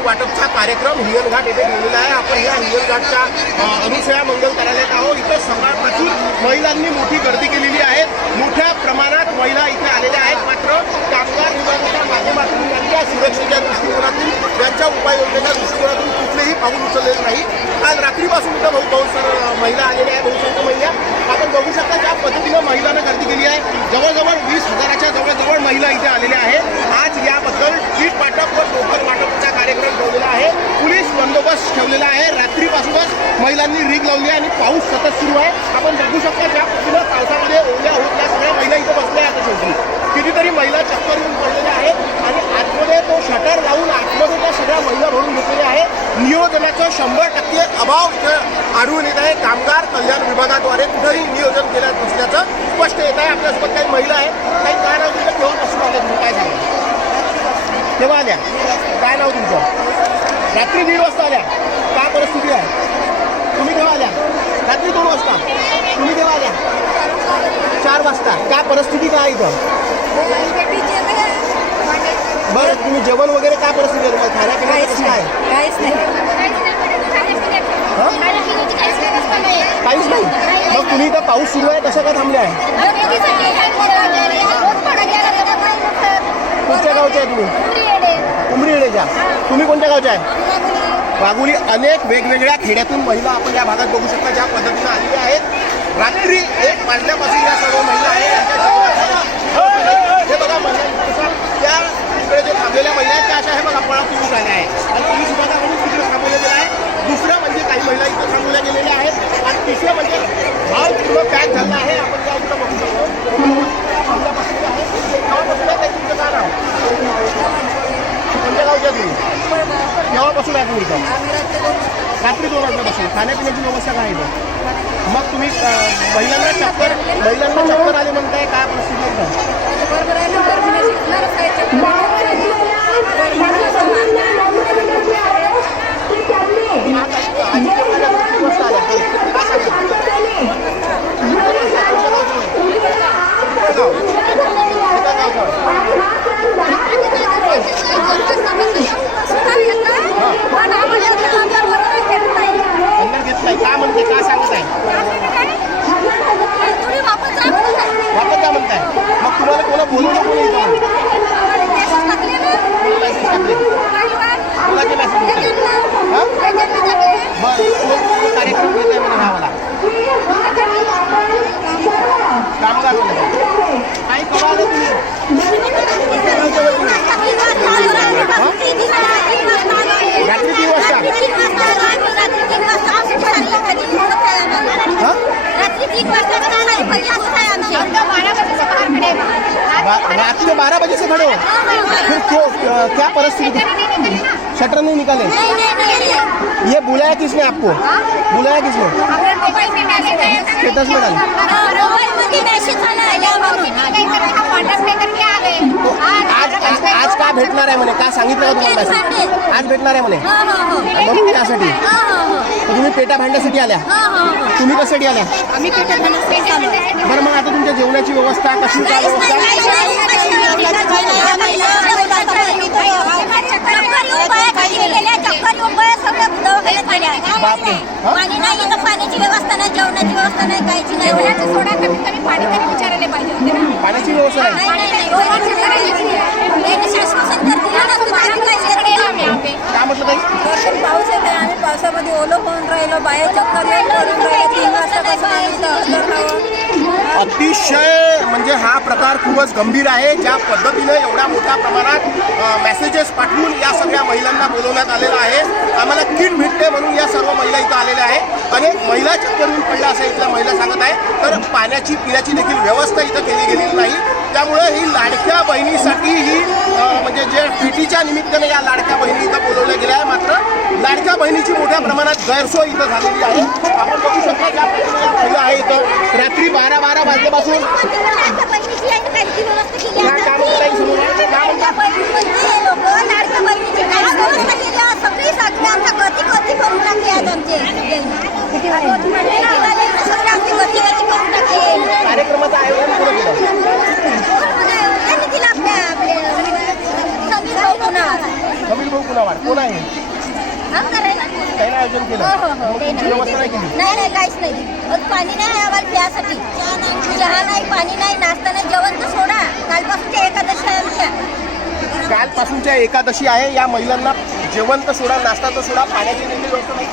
Kit वाटपचा कार्यक्रम हिंगणघाट येथे ठेवलेला आहे. आपण या हिंगणघाटच्या अनुसया मंगल कार्यालयात आहोत. इथं सकाळपासून महिलांनी मोठी गर्दी केलेली आहे. मोठ्या प्रमाणात महिला इथे आलेल्या आहेत. मात्र कामगार विभागाच्या माध्यमातून त्यांच्या सुरक्षेच्या दृष्टिकोनातून त्यांच्या उपाययोजनेच्या दृष्टिकोनातून कुठलेही पाऊल उचललेलं नाही. काल रात्रीपासून इथं बहुत महिला आलेल्या आहेत. बहुसंख्य महिला आपण बघू शकता ज्या पद्धतीनं महिलांना गर्दी केली आहे. जवळजवळ 20,000च्या जवळजवळ महिला इथे आलेल्या आहेत. आज याबद्दल किट वाटप व टोकन वाटपचा कार्यक्रम ठेवलेला आहे. पोलीस बंदोबस्त ठेवलेला आहे. रात्रीपासूनच महिलांनी रिग लावली आहे आणि पाऊस सतत सुरू आहे. आपण बघू शकता ज्या पद्धतीनं पावसामध्ये ओल्या होत त्या सगळ्या महिला इथे बसल्या आहेत. शेवटी कितीतरी महिला चक्कर येऊन पडलेल्या आहेत आणि आतमध्ये तो शटर लावून आतमध्ये त्या सगळ्या महिला भरून घेतलेल्या आहे. नियोजनाचं 100% अभाव इथं आढळून येत आहे. कामगार कल्याण विभागाद्वारे कुठेही नियोजन केलं नसल्याचं स्पष्ट येत आहे. आपल्यासोबत काही महिला आहेत. काही काय नाव तुमचं केव्हापासून आलं तुम्ही काय सांगा केव्हा आल्या काय नाव तुमचं रात्री 1:30 वाजता आल्या काय परिस्थिती आहे तुम्ही केव्हा आल्या रात्री 2 वाजता तुम्ही केव्हा आल्या 4 वाजता काय परिस्थिती काय इथं बरं तुम्ही जेवण वगैरे काय परिस्थिती आहे तुम्हाला खाण्यापिण्याचं कसं काय काहीच नाही काहीच नाही मग तुम्ही इथं पाऊस सुरू आहे कसं काय थांबले आहे कोणत्या गावच्या आहे तुम्ही उमरीएडेच्या तुम्ही कोणत्या गावच्या आहे वाघोली अनेक वेगवेगळ्या खेड्यातून महिला आपण या भागात बघू शकता ज्या पद्धतीनं आलेल्या आहेत रात्री 1 वाजल्यापासून या सर्व महिला आहेत हे बघा त्या तिकडे जे थांबलेल्या महिला आहेत त्या अशा हे बघा पळा पोलीस आल्या आहेत आणि पोलीस विभागाकडून तिकडे थांबवलं गेलं आहे दुसरं म्हणजे काही महिला इथं थांबवल्या गेलेल्या आहेत आणि तिसरं म्हणजे भाव पूर्ण पॅक झाला आहे आपण त्या इथं बघू शकतो तुमचं काय नाव कोणत्या गावच्या तुम्ही केव्हापासून आहे तुम्ही इथं रात्री 2 वाजल्यापासून खाण्यापिण्याची व्यवस्था काय आहे मग तुम्ही महिलांना चक्कर आले म्हणताय काय परिस्थिती अंदर घेतलाय काय म्हणते काय सांगत आहे वापस काय म्हणताय मग तुम्हाला कोणा बोलवलं कोणी मेसेज टाकले कोणाचे मेसेज बरं कार्यक्रम घेत आहे म्हणून हा मला कामगार काही कळालं रात्री 3 वाजता रात 12 बजे से खड़े हो फिर क्या परिस्थिति शटर नहीं निकाले ये बुलाया किसने आपको बुलाया किसने स्टेटस में डाल तो आज का भेटणार आहे म्हणे काय सांगितलं का तुम्हाला मेसेज आज भेटणार आहे म्हणे म्हणून त्यासाठी तुम्ही पेटा भांड्यासाठी आल्या तुम्ही कशासाठी आल्या बरं मग आता तुमच्या जेवणाची व्यवस्था कशी काय पाण्याची व्यवस्था नाही जेवणाची व्यवस्था नाही काहीची नाही सोडा कमीत कमी पाणी तरी विचारायला पाहिजे होते ना पाण्याची व्यवस्था आहे काय म्हटलं ताई पाऊस येत आहे आम्ही पावसामध्ये ओलं होऊन राहिलो बाहेर चक्कर करून राहिलो 3 वाजतापासून अतिशय म्हणजे हा प्रकार खूपच गंभीर आहे ज्या पद्धतीने एवढ्या मोठ्या प्रमाणात मेसेजेस पाठवून या सगळ्या महिलांना बोलवण्यात आलेलं आहे आम्हाला किट भेटते म्हणून या सर्व महिला इथं आलेल्या आहेत अनेक महिला चक्कर येऊन पडल्या असं इथल्या महिला सांगत आहे तर पाण्याची पिण्याची देखील व्यवस्था इथं केली गेलेली नाही त्यामुळे ही लाडक्या बहिणीसाठी ही म्हणजे जे पीटीच्या निमित्ताने या लाडक्या बहिणी इथं बोलवल्या गेल्या आहे मात्र लाडक्या बहिणीची मोठ्या प्रमाणात गैरसोय इथं झालेली आहे आपण बघू शकता ज्या महिला आहे इथं रात्री 12 वाजल्यापासून कार्यक्रमाचं आयोजन कुठं केलं समीर भाऊ कुणावार कोण आहे? आमदार आहे ना. काही आयोजन केलं? हो, हो, हो. मग तुमची व्यवस्था नाही केली? नाही काहीच नाही. मग पाणी नाही आहे आम्हाला प्यासाठी. चहा नाही, पाणी नाही, नाश्ता नाही, जेवण तर सोडा. कालपासूनच्या एकादशी आहे आमच्या. कालपासूनच्या एकादशी आहे. या महिलांना जेवण तर सोडा, नाश्ता तर सोडा, पाण्याची देखील व्यवस्था नाही.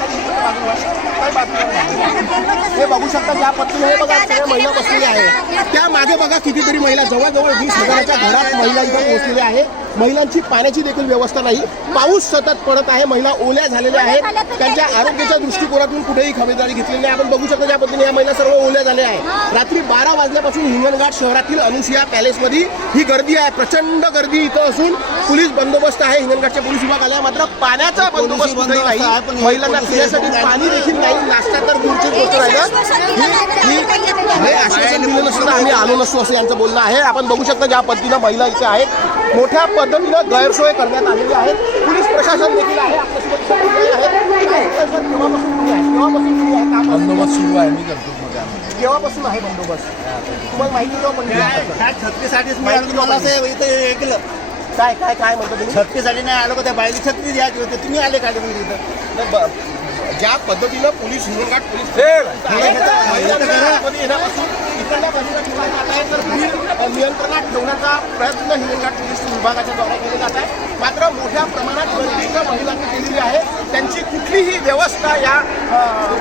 काय बाजूला हे बघू शकता ज्या पद्धतीने हे बघा सगळ्या महिला बसलेल्या आहेत. त्या मागे बघा कितीतरी महिला, जवळजवळ 20,000च्या घरात महिला इथे पोहोचलेल्या आहेत. महिलांची पाण्याची देखील व्यवस्था नाही. पाऊस सतत पडत आहे. महिला ओल्या झालेल्या आहेत. त्यांच्या आरोग्याच्या दृष्टिकोनातून कुठेही खबरदारी घेतलेली नाही. आपण बघू शकता ज्या पद्धतीने या महिला सर्व ओल्या झाल्या आहेत. रात्री 12 वाजल्यापासून हिंगणघाट शहरातील अनुसया पॅलेसमध्ये ही गर्दी आहे. प्रचंड गर्दी इथं असून पोलीस बंदोबस्त आहे. हिंगणघाटचे पोलीस विभाग आल्या, मात्र पाण्याचा बंदोबस्त कुठेही नाही. महिलांना पिण्यासाठी पाणी देखील नाही. नाश्ता तर दूरची गोष्ट राहिलं. हे आश्वासन दिलं नसतं आम्ही आलो नसतो असं यांचं बोलणं आहे. आपण बघू शकता ज्या पद्धतीनं महिला इथे आहेत. मोठ्या पद्धतीनं गैरसोय करण्यात आलेली आहे. पोलीस प्रशासन देखील आहे. आपल्यासोबत आहे. बंदोबस्त सुरू आहे. मी करतो मध्ये केव्हापासून आहे बंदोबस्त? तुम्हाला माहिती काय छत्रीसाठीच मिळालं तुम्हाला असं इथे हे केलं. काय काय काय म्हणतो तुम्ही? छत्रीसाठी नाही आलो का त्या बाईला छत्री द्यायची होती, तुम्ही आले का तुम्ही इथं? ज्या पद्धतीनं पोलीस हिंगणघाट पोलीस नियंत्रणात ठेवण्याचा प्रयत्न हिंगणघाट पोलीस विभागाच्या द्वारे केले जात आहे. मात्र मोठ्या प्रमाणात गर्दीच्या महिलांनी केलेली आहे. त्यांची कुठलीही व्यवस्था या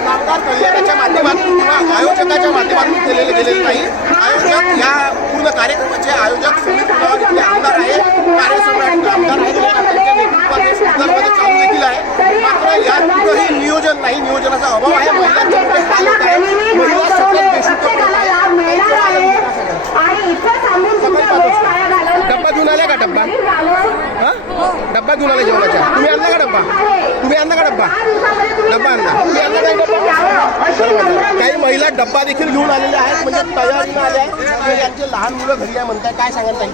कामगार कल्याणाच्या माध्यमातून किंवा आयोजकाच्या माध्यमातून केलेली गेलेली नाही. आयोजक या पूर्ण कार्यक्रमाचे आयोजक सुमित पवार इथले आमदार आहे, कार्यसम्राट आमदार आहेत. त्यांच्या नेतृत्वात सुंदरमध्ये चालू देखील आहे. मात्र यात कुठंही नियोजन नाही. नियोजनाचा अभाव आहे. महिलांचे मोठे हाल होत आहे. महिला सतत बेशुद्ध पडत आहेत. डब्बा घेऊन आल्या का? डब्बा डब्बा घेऊन आले जेवणाच्या? तुम्ही आणला का डब्बा? तुम्ही आणला का डब्बा? डब्बा आणला. तुम्ही आणला नाही डब्बा? काही महिला डब्बा देखील घेऊन आलेल्या आहेत, म्हणजे तयारीनं आल्या आहेत. यांचे लहान मुलं घरी आहे म्हणताय. काय सांगाल ताई?